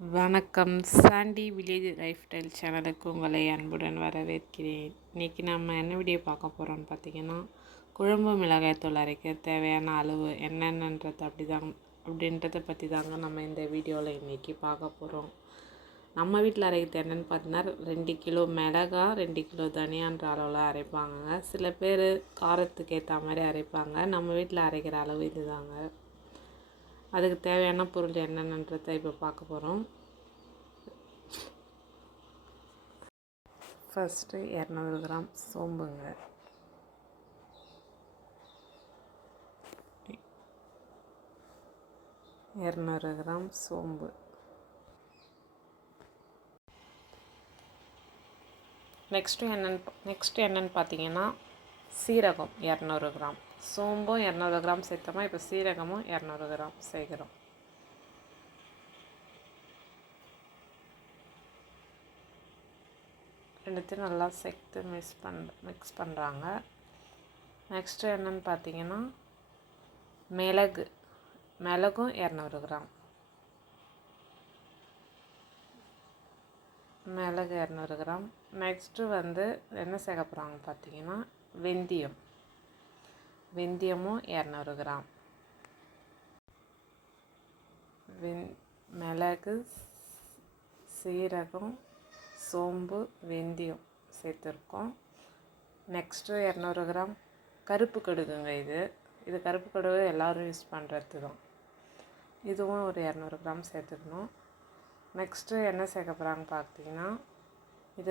வணக்கம். Chandy village life style சேனலுக்கு உங்களை அன்புடன் வரவேற்கிறேன். இன்றைக்கி நம்ம என்ன வீடியோ பார்க்க போகிறோம்னு பார்த்திங்கன்னா, குழம்பு மிளகாய்த்தூள் அரைக்க தேவையான அளவு என்னென்னன்றது அப்படின்றத பற்றி தாங்க நம்ம இந்த வீடியோவில் இன்றைக்கி பார்க்க போகிறோம். நம்ம வீட்டில் அரைக்கிறது என்னென்னு பார்த்தீங்கன்னா, 2 கிலோ மிளகா 2 கிலோ தனியான்ற அளவில் அரைப்பாங்க. சில பேர் காரத்துக்கு ஏற்ற மாதிரி அரைப்பாங்க. நம்ம வீட்டில் அரைக்கிற அளவு இது தாங்க. அதுக்கு தேவையான பொருள் என்னென்னன்றதை இப்போ பார்க்க போகிறோம். ஃபஸ்ட்டு 200 கிராம் சோம்புங்க, 200 கிராம் சோம்பு. நெக்ஸ்ட்டு என்னென்னு பார்த்தீங்கன்னா, சீரகம் 200 கிராம், சோம்பும் 200 கிராம் சேர்த்தோமா, இப்போ சீரகமும் 200 கிராம் சேர்க்குறோம். ரெண்டுத்தையும் நல்லா சேர்த்து மிக்ஸ் பண்ணுறாங்க. நெக்ஸ்ட்டு என்னென்னு பார்த்தீங்கன்னா, மிளகும் 200 கிராம், மிளகு 200 கிராம். நெக்ஸ்ட்டு என்ன சேர்க்க போகிறாங்க பார்த்தீங்கன்னா, வெந்தயமும் 200 கிராம். மிளகு, சீரகம், சோம்பு, வெந்தயம் சேர்த்துருக்கோம். நெக்ஸ்ட்டு 200 கிராம் கருப்பு கடுகுங்க. இது கருப்பு கடுகு எல்லோரும் யூஸ் பண்ணுறது தான். இதுவும் ஒரு 200 கிராம் சேர்த்துக்கணும். நெக்ஸ்ட்டு என்ன சேர்க்க போகிறாங்க பார்த்தீங்கன்னா, இது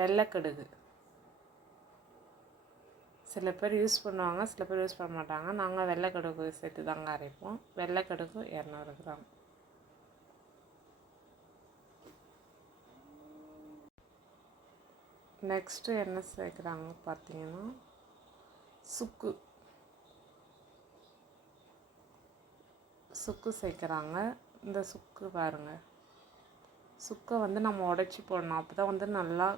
வெள்ளைக்கடுகு. சில பேர் யூஸ் பண்ணுவாங்க, சில பேர் யூஸ் பண்ண மாட்டாங்க. நாங்கள் வெள்ளைக்கடுகு சேர்த்து தாங்க அரைப்போம். வெள்ளைக்கடுகு 200 கிராம். நெக்ஸ்ட்டு என்ன சேர்க்குறாங்க பார்த்தீங்கன்னா, சுக்கு சேர்க்குறாங்க. இந்த சுக்கு பாருங்கள், சுக்கை நம்ம உடச்சி போடணும். அப்போ தான் நல்லா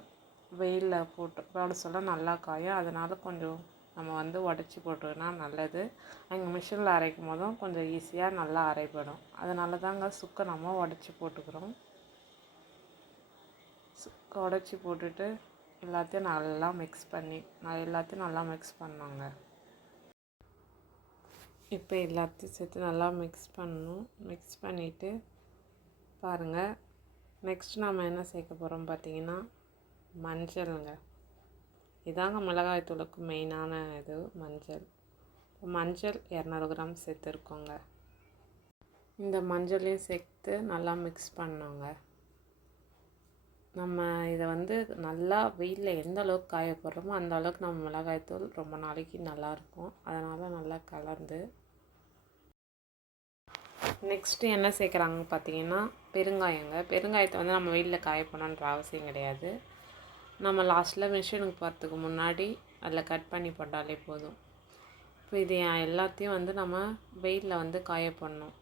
வெயிலில் போட சொல்ல நல்லா காயும். அதனால் கொஞ்சம் நம்ம உடச்சி போட்டோன்னா நல்லது. அங்கே மிஷினில் அரைக்கும் போதும் கொஞ்சம் ஈஸியாக நல்லா அரைப்படும். அதனால தாங்க சுக்கை நம்ம உடச்சி போட்டுக்கிறோம். சுக்கை உடச்சி போட்டுட்டு எல்லாத்தையும் நல்லா மிக்ஸ் பண்ணாங்க. இப்போ எல்லாத்தையும் சேர்த்து நல்லா மிக்ஸ் பண்ணணும். மிக்ஸ் பண்ணிவிட்டு பாருங்கள், நெக்ஸ்ட் நம்ம என்ன சேர்க்க போகிறோம் பார்த்தீங்கன்னா, மஞ்சளுங்க. இதாங்க மிளகாய்த்தூளுக்கு மெயினான இது மஞ்சள் 200 கிராம் சேர்த்துருக்கோங்க. இந்த மஞ்சளையும் சேர்த்து நல்லா மிக்ஸ் பண்ணோங்க. நம்ம இதை நல்லா வெயிலில் எந்த அளவுக்கு காய போடுறோமோ அந்த அளவுக்கு நம்ம மிளகாய்த்தூள் ரொம்ப நாளைக்கு நல்லாயிருக்கும். அதனால் நல்லா கலந்து நெக்ஸ்ட்டு என்ன சேர்க்குறாங்கன்னு பார்த்தீங்கன்னா, பெருங்காயத்தை நம்ம வெயிலில் காய போடணுன்ற அவசியம் கிடையாது. நம்ம லாஸ்ட்டில் மிஷினுக்கு போகிறதுக்கு முன்னாடி அதில் கட் பண்ணி போட்டாலே போதும். இப்போ இது எல்லாத்தையும் நம்ம வெயிலில் காய போடணும்.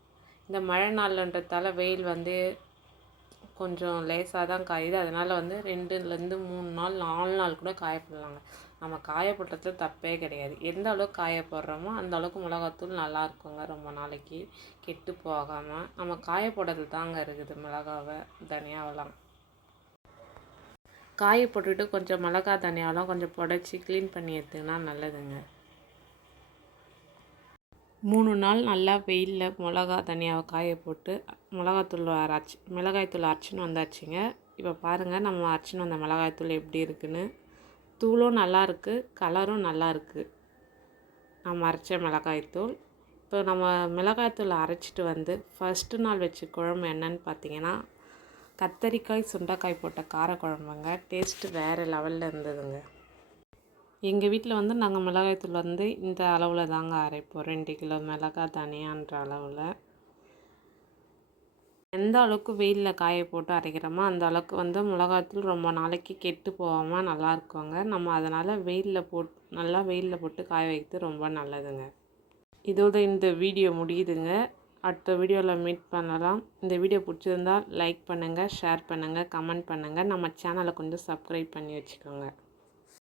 இந்த மழை நாள்ன்றதால வெயில் கொஞ்சம் லேசாக தான் காயுது. அதனால் 2லேருந்து 3 நாள் 4 நாள் கூட காய போடலாங்க. நம்ம காய போடுறது தப்பே கிடையாது. எந்த அளவுக்கு காய போடுறோமோ அந்த அளவுக்கு மிளகாத்தூள் நல்லா இருக்குங்க. ரொம்ப நாளைக்கு கெட்டு போகாமல் நம்ம காய போடுறது தாங்க இருக்குது. மிளகாவை தனியாவெல்லாம் காய போட்டுட்டு கொஞ்சம் மிளகா தனியாவெல்லாம் கொஞ்சம் புடச்சி க்ளீன் பண்ணி எடுத்துக்கினா நல்லதுங்க. 3 நாள் நல்லா வெயிலில் மிளகா தனியாவை காய போட்டு மிளகாய்த்தூள் அரைச்சின்னு வந்தாச்சுங்க. இப்போ பாருங்கள், நம்ம அரைச்சின்னு வந்த மிளகாய்த்தூள் எப்படி இருக்குன்னு. தூளும் நல்லாயிருக்கு, கலரும் நல்லாயிருக்கு நம்ம அரைச்ச மிளகாய்த்தூள். இப்போ நம்ம மிளகாய்த்தூள் அரைச்சிட்டு ஃபஸ்ட்டு நாள் வச்ச குழம்பு என்னன்னு பார்த்தீங்கன்னா, கத்தரிக்காய் சுண்டைக்காய் போட்ட காரக்குழம்புங்க. டேஸ்ட்டு வேறு லெவலில் இருந்ததுங்க. எங்கள் வீட்டில் நாங்கள் மிளகாய்த்தூள் இந்த அளவில் தாங்க அரைப்போம். 2 கிலோ மிளகாய் தனியான்ற அளவில். எந்த அளவுக்கு வெயிலில் காய போட்டு அரைக்கிறோமோ அந்த அளவுக்கு மிளகாய்த்தூள் ரொம்ப நாளைக்கு கெட்டு போகாமல் நல்லா இருக்குங்க. நம்ம அதனால் நல்லா வெயிலில் போட்டு காய வைக்கிறது ரொம்ப நல்லதுங்க. இதோட இந்த வீடியோ முடியுதுங்க. அடுத்த வீடியோவில் மீட் பண்ணலாம். இந்த வீடியோ பிடிச்சிருந்தால் லைக் பண்ணுங்கள், ஷேர் பண்ணுங்கள், கமெண்ட் பண்ணுங்கள். நம்ம சேனலை கொஞ்சம் சப்ஸ்கிரைப் பண்ணி வச்சுக்கோங்க.